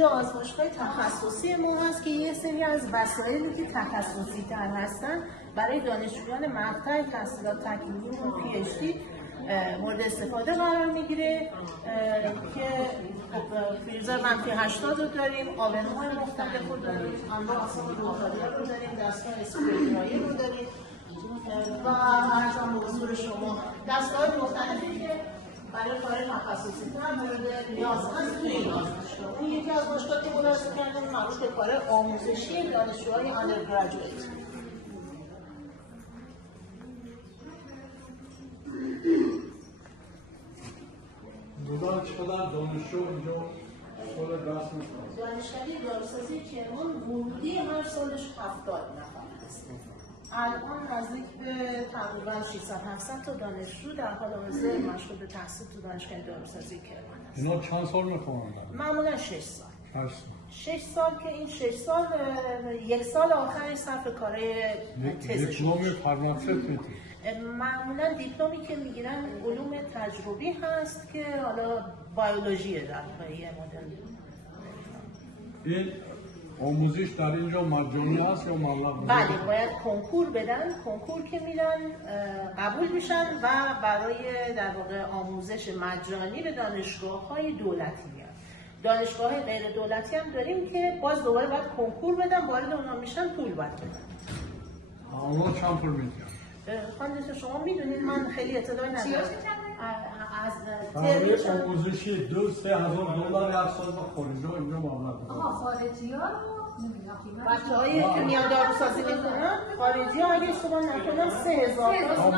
اینجا آزمایشگاه تخصصی ما هست که یه سری از وسایلی که تخصصی تر هستن برای دانشجویان مقطع تحصیلات تکمیلی و PhD مورد استفاده قرار میگیره که فریزر منفی 80 رو داریم، آون‌های مختلف رو داریم، انواع اقسام روکاریا رو داریم، دستگاه اسپری رو داریم و ارزم به حضور شما دستگاه مختلفی که برای کار تخصصی تر مورد نیاز هست توی این آزمایشگاه. این یکی از آزمایشگاهی که مدرسه کردیم مربوط به کار آموزشی دانشجوهای آندرگراجویت. دوزار چقدر دانشجو اینجا سال درس میکنن؟ دانشکده داروسازی کرمان ورودی هر سالش 70 نفر هست. الان نزدیک به تقریبا 600-700 تا دانشجو در حال حاضر مشغول به تحصیل تو دانشکده داروسازی کرمان هست. اینا چند سال میخونن؟ معمولا 6 سال. 6 سال که این 6 سال یک سال آخرش صرف کارهای تزشون دیپلم فارماسیست معمولا دیپلمی که میگیرن علوم تجربی هست که حالا بیولوژیه در واقع یه مدل. این آموزش در اینجا مجانی هست یا مبلغ؟ بله باید کنکور بدن، کنکور که میدن قبول میشن و برای در واقع آموزش مجانی به دانشگاه‌های دولتی میان. دانشگاه غیر دولتی هم داریم که باز دوباره باید کنکور بدن، وارد اونها میشن پول باید بدن. اونا چند پول میدن؟ خانم شما میدونید من خیلی اطلاعی ندارم. از برای آموزشی 2-3 هزار دلار هر سال با خارجی ها اینجا مبلغ. خارجی ها رو نمیدونم. بچه‌هایی که میان داروسازی میکنن خارجی ها اگه اشتباه نکنم 3000 تا